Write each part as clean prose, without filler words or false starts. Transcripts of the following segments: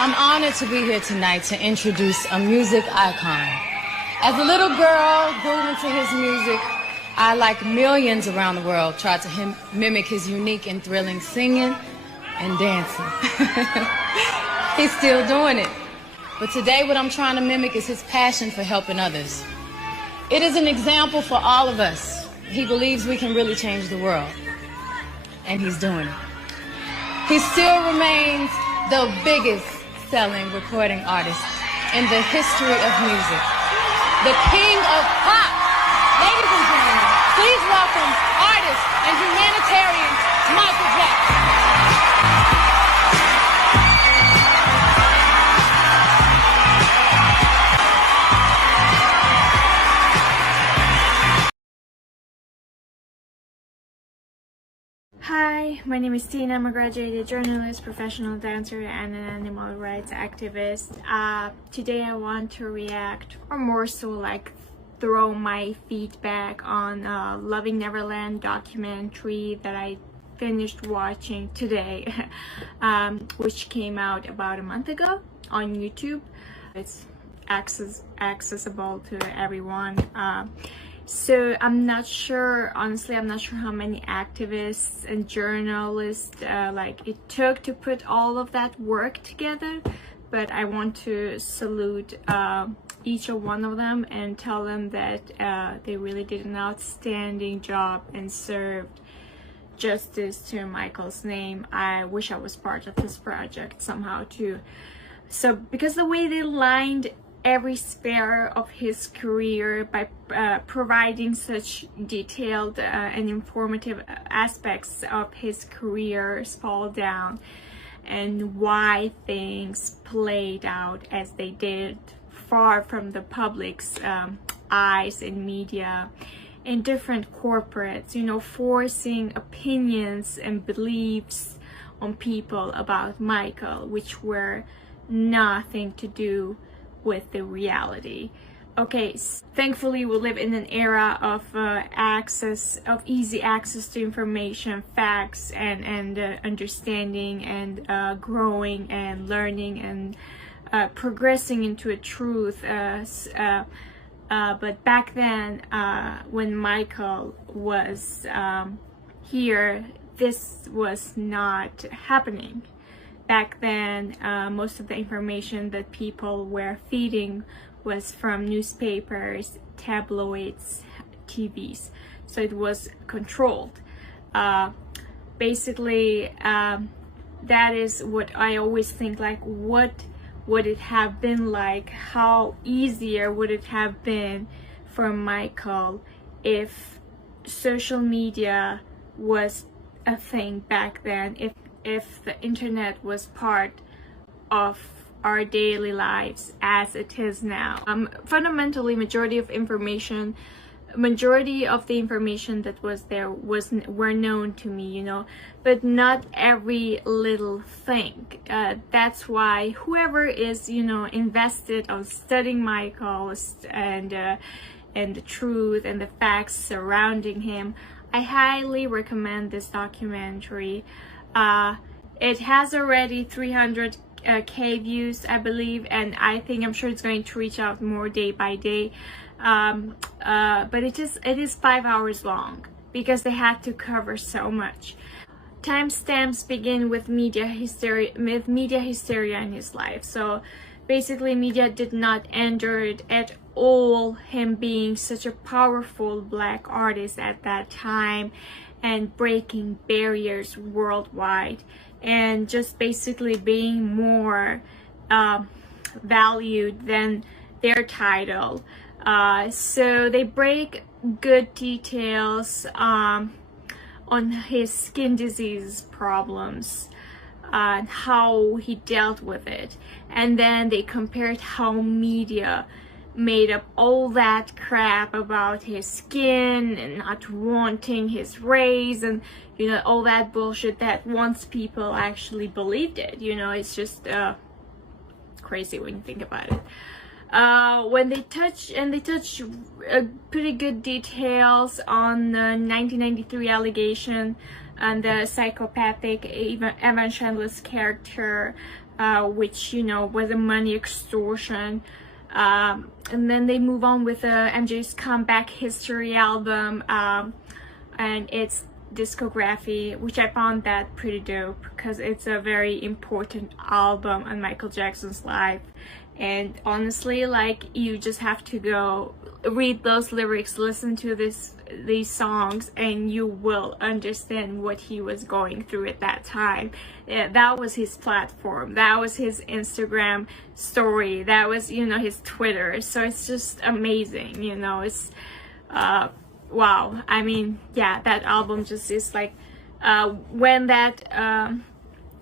I'm honored to be here tonight to introduce a music icon. As a little girl, grew into his music. I, like millions around the world, tried to mimic his unique and thrilling singing and dancing. He's still doing it. But today what I'm trying to mimic is his passion for helping others. It is an example for all of us. He believes we can really change the world. And he's doing it. He still remains the biggest selling recording artist in the history of music. The king of pop. Ladies and gentlemen, please welcome artist and humanitarian Michael Jackson. Hi, my name is Tina. I'm a graduated journalist, professional dancer, and an animal rights activist. Today I want to react, or more so like throw my feedback on Loving Neverland documentary that I finished watching today, which came out about a month ago on YouTube. It's accessible to everyone. So I'm not sure, honestly, I'm not sure how many activists and journalists like it took to put all of that work together, but I want to salute each one of them and tell them that they really did an outstanding job and served justice to Michael's name. I wish I was part of this project somehow too. So because the way they lined every sphere of his career by providing such detailed and informative aspects of his career fall down and why things played out as they did, far from the public's eyes and media and different corporates, you know, forcing opinions and beliefs on people about Michael, which were nothing to do with the reality. Okay, thankfully we live in an era of easy access to information, facts, and understanding, and growing and learning and progressing into a truth. But back then, when Michael was here, this was not happening. Back then, most of the information that people were feeding was from newspapers, tabloids, TVs. So it was controlled. Basically, that is what I always think, like, what would it have been like? How easier would it have been for Michael if social media was a thing back then, if the internet was part of our daily lives as it is now. Fundamentally, majority of the information that was there were known to me, you know, but not every little thing. That's why whoever is, you know, invested on studying Michael and the truth and the facts surrounding him, I highly recommend this documentary. It has already 300k views, I believe, and I'm sure it's going to reach out more day by day. But it is 5 hours long because they had to cover so much. Timestamps begin with media hysteria in his life. So basically, media did not endorse at all him being such a powerful Black artist at that time and breaking barriers worldwide and just basically being more valued than their title. So they break good details on his skin disease problems and how he dealt with it, and then they compared how media made up all that crap about his skin and not wanting his race and, you know, all that bullshit that once people actually believed it. You know, it's just crazy when you think about it. When they touch pretty good details on the 1993 allegation and the psychopathic evangelist character which, you know, was a money extortion. And then they move on with MJ's comeback history album, and its discography, which I found that pretty dope because it's a very important album on Michael Jackson's life. And honestly, like, you just have to go read those lyrics, listen to these songs, and you will understand what he was going through at that time. Yeah, that was his platform, that was his Instagram story, that was, you know, his Twitter. So it's just amazing, you know. It's wow. I mean, yeah, that album just is like, when that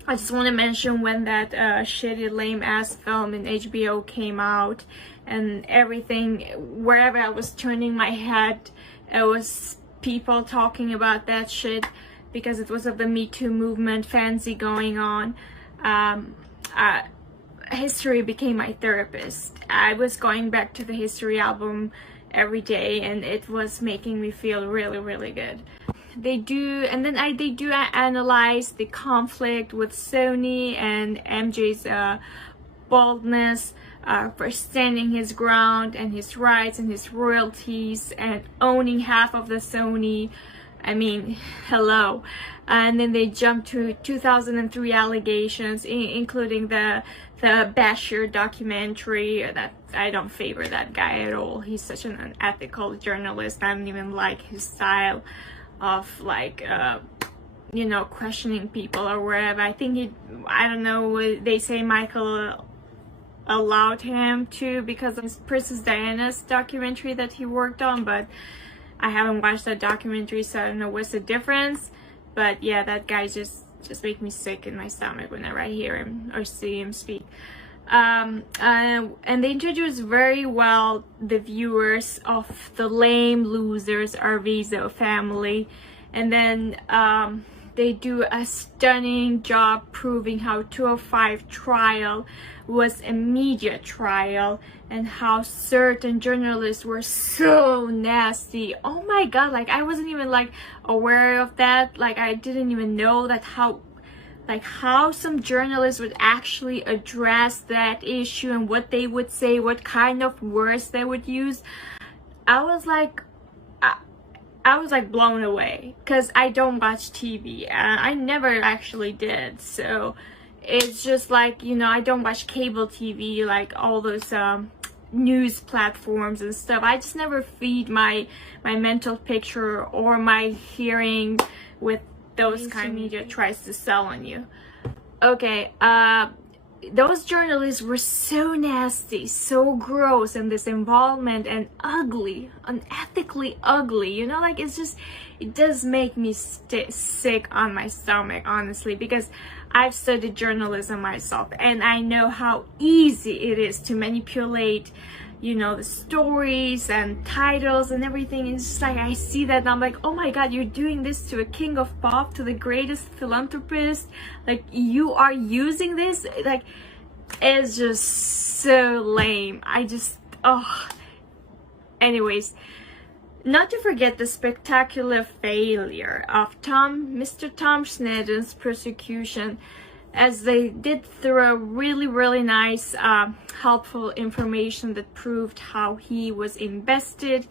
I just want to mention when that shitty lame ass film in HBO came out, and everything, wherever I was turning my head, it was people talking about that shit because it was of the Me Too movement, fancy going on. History became my therapist. I was going back to the History album every day, and it was making me feel really, really good. They do analyze the conflict with Sony and MJ's boldness for standing his ground and his rights and his royalties and owning half of the Sony. I mean, hello. And then they jump to 2003 allegations, including the Bashir documentary. That I don't favor that guy at all. He's such an unethical journalist. I don't even like his style of, like, you know, questioning people or whatever. I think I don't know, they say Michael allowed him to because of his Princess Diana's documentary that he worked on, but I haven't watched that documentary, so I don't know what's the difference. But yeah, that guy just makes me sick in my stomach whenever I hear him or see him speak. And they introduce very well the viewers of the lame losers Arvizo family, and then they do a stunning job proving how 205 trial was a media trial and how certain journalists were so nasty. Oh my god, like, I wasn't even like aware of that. Like, I didn't even know that how some journalists would actually address that issue and what they would say, what kind of words they would use. I was like blown away because I don't watch TV. I never actually did. So it's just like, you know, I don't watch cable TV, like all those news platforms and stuff. I just never feed my mental picture or my hearing with those kind of media tries to sell on you. Okay, those journalists were so nasty, so gross, and this involvement, and ugly, unethically ugly, you know, like, it's just, it does make me sick on my stomach, honestly, because I've studied journalism myself, and I know how easy it is to manipulate, you know, the stories and titles and everything. It's just like, I see that and I'm like, oh my god, you're doing this to a king of pop, to the greatest philanthropist, like, you are using this, like, it's just so lame. I just, oh. Anyways, not to forget the spectacular failure of Mr. Tom Sneddon's prosecution, as they did throw really, really nice, helpful information that proved how he was invested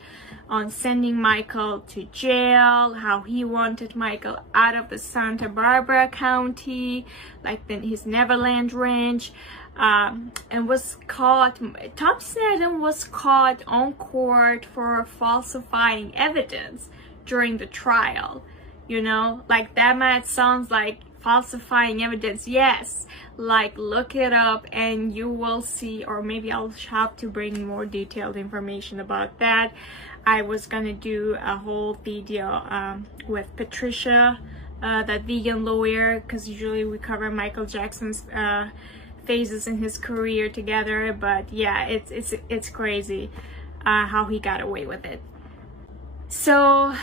on sending Michael to jail, how he wanted Michael out of the Santa Barbara County, like his Neverland ranch, and was caught. Tom Sneddon was caught on court for falsifying evidence during the trial. You know, like, that might sound like falsifying evidence. Yes, like, look it up and you will see, or maybe I'll have to bring more detailed information about that. I was gonna do a whole video with Patricia, that vegan lawyer, because usually we cover Michael Jackson's phases in his career together. But yeah, it's crazy how he got away with it. So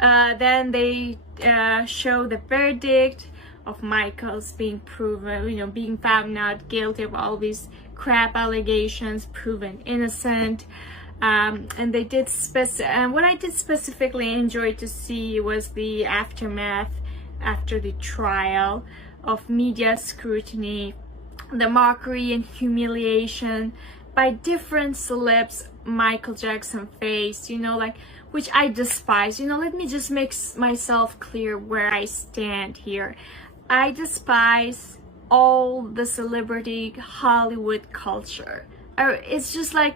then they show the verdict of Michael's being proven, you know, being found not guilty of all these crap allegations, proven innocent. And they did and what I did specifically enjoy to see was the aftermath after the trial of media scrutiny the mockery and humiliation by different celebs Michael Jackson faced, you know, like, which I despise. You know, let me just make myself clear where I stand here. I despise all the celebrity Hollywood culture. It's just like,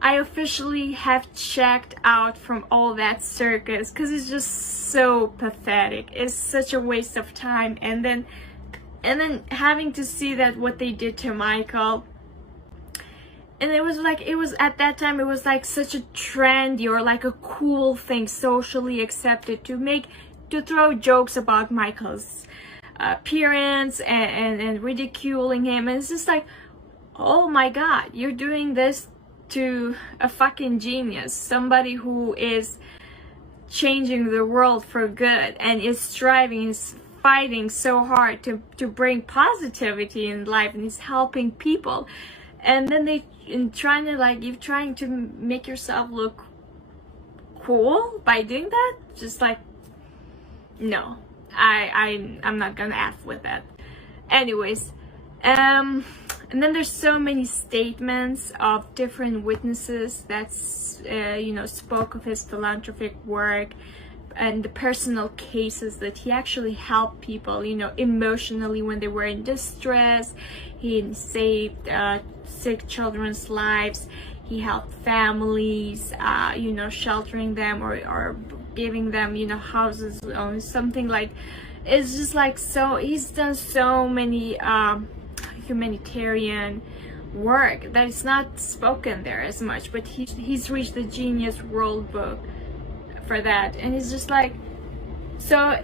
I officially have checked out from all that circus because it's just so pathetic. It's such a waste of time. And then having to see that what they did to Michael, and it was like, it was at that time, it was like such a trendy or like a cool thing, socially accepted, to throw jokes about Michael's appearance and ridiculing him. And it's just like, oh my god, you're doing this to a fucking genius, somebody who is changing the world for good and is striving, is fighting so hard to bring positivity in life, and is helping people. And then you're trying to make yourself look cool by doing that. Just like, no, I'm not gonna F with that. Anyways, and then there's so many statements of different witnesses that's you know, spoke of his philanthropic work and the personal cases that he actually helped people, you know, emotionally when they were in distress. He saved sick children's lives. He helped families, you know, sheltering them or giving them, you know, houses or something. Like, it's just like, so he's done so many humanitarian work that is not spoken there as much, but he's reached the Genius World Book for that. And it's just like, so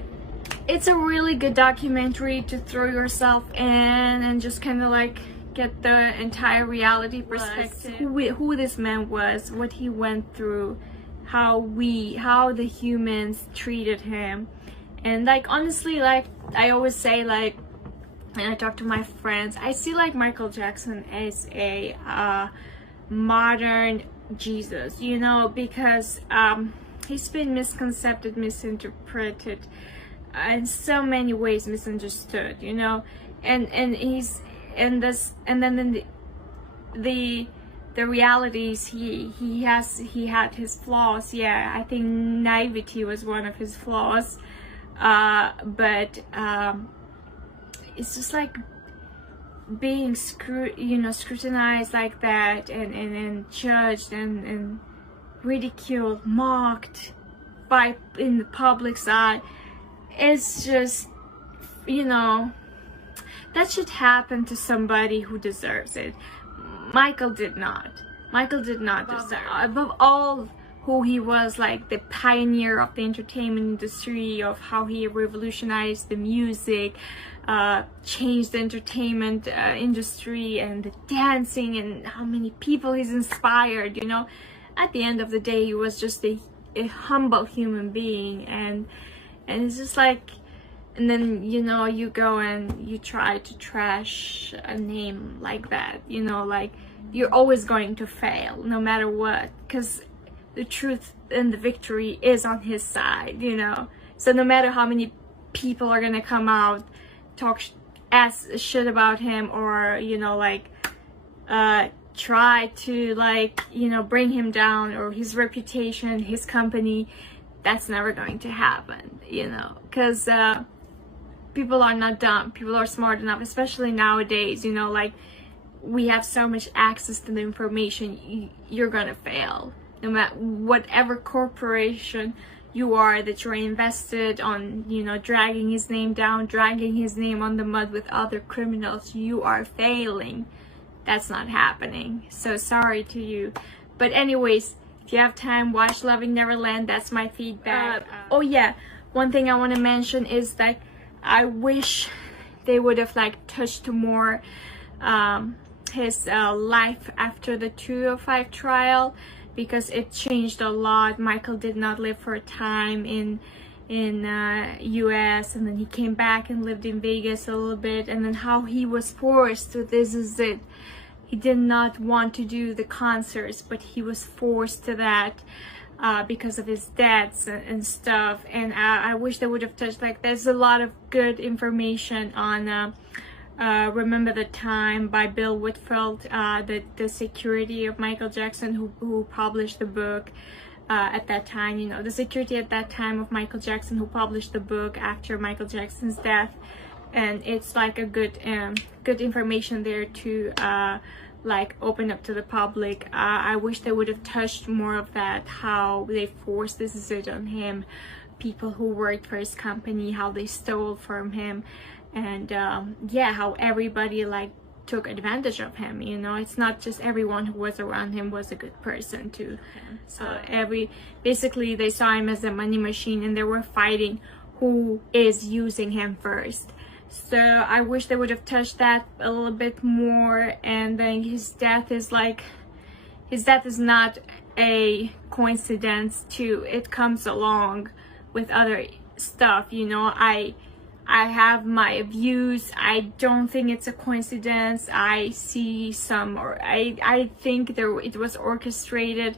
it's a really good documentary to throw yourself in and just kind of like get the entire reality perspective, who this man was, what he went through, how the humans treated him. And like, honestly, like I always say, like, and I talk to my friends, I see like Michael Jackson as a modern Jesus, you know, because he's been misconceived, misinterpreted, in so many ways misunderstood, you know, and then the realities, he had his flaws. Yeah, I think naivety was one of his flaws, but it's just like being scrutinized like that and judged and ridiculed, mocked in the public's eye. It's just, you know, that should happen to somebody who deserves it. Michael did not. Michael did not deserve it. Above all, who he was, like the pioneer of the entertainment industry, of how he revolutionized the music, changed the entertainment industry and the dancing, and how many people he's inspired, you know. At the end of the day, he was just a humble human being, and it's just like, and then, you know, you go and you try to trash a name like that, you know, like, you're always going to fail no matter what, because the truth and the victory is on his side, you know. So no matter how many people are gonna come out, talk shit about him, or, you know, like try to, like, you know, bring him down, or his reputation, his company, that's never going to happen, you know, because people are not dumb. People are smart enough, especially nowadays, you know, like, we have so much access to the information. You're gonna fail no matter whatever corporation you are that you're invested on, you know, dragging his name down, dragging his name on the mud with other criminals. You are failing. That's not happening. So sorry to you. But anyways, if you have time, watch Loving Neverland. That's my feedback. Oh yeah, one thing I want to mention is that I wish they would have like touched more his life after the 205 trial, because it changed a lot. Michael did not live for a time in US, and then he came back and lived in Vegas a little bit, and then how he was forced to, this is it, he did not want to do the concerts, but he was forced to that because of his debts and stuff. And I wish they would have touched, like, there's a lot of good information on Remember the Time by Bill Whitfield, the security of Michael Jackson, who published the book at that time. You know, the security at that time of Michael Jackson, who published the book after Michael Jackson's death. And it's like a good information there to like open up to the public. I wish they would have touched more of that, how they forced this decision on him, people who worked for his company, how they stole from him, and yeah, how everybody like took advantage of him. You know, it's not just everyone who was around him was a good person too. So basically they saw him as a money machine, and they were fighting who is using him first. So I wish they would have touched that a little bit more. And then his death is not a coincidence too. It comes along with other stuff, you know. I have my views. I don't think it's a coincidence. I see some, or I think it was orchestrated,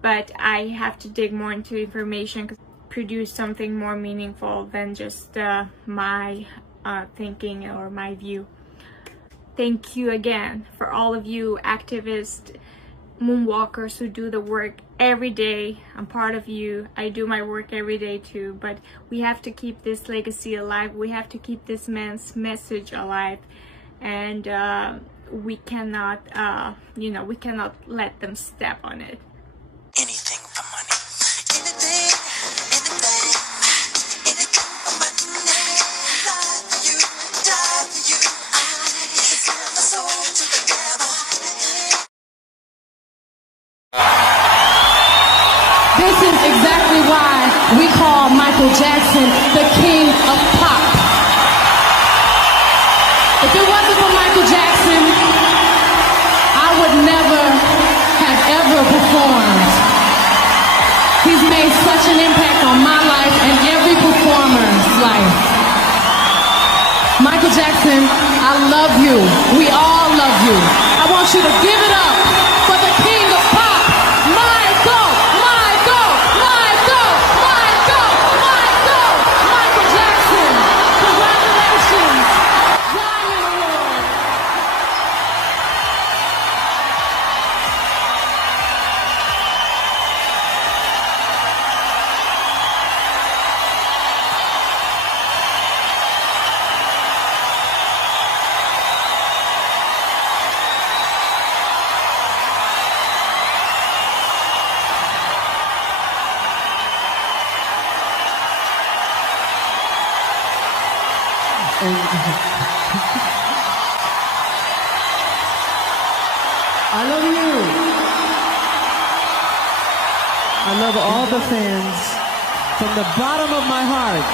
but I have to dig more into information, produce something more meaningful than just my thinking or my view. Thank you again for all of you activists, moonwalkers who do the work every day. I'm part of you. I do my work every day too, but we have to keep this legacy alive. We have to keep this man's message alive, and we cannot you know, we cannot let them step on it. Anything for money. Anything for money. Lie for you, die for you. I sell my soul to the devil. This is exactly why we call Michael Jackson the king of pop. If it wasn't for Michael Jackson, I would never have ever performed. He's made such an impact on my life and every performer's life. Michael Jackson, I love you. We all love you. I want you to give it up for the king of pop, Michael, Michael, Michael, Michael, Michael, Michael Jackson. Congratulations. Diamond Award. I love you. I love all the fans from the bottom of my heart.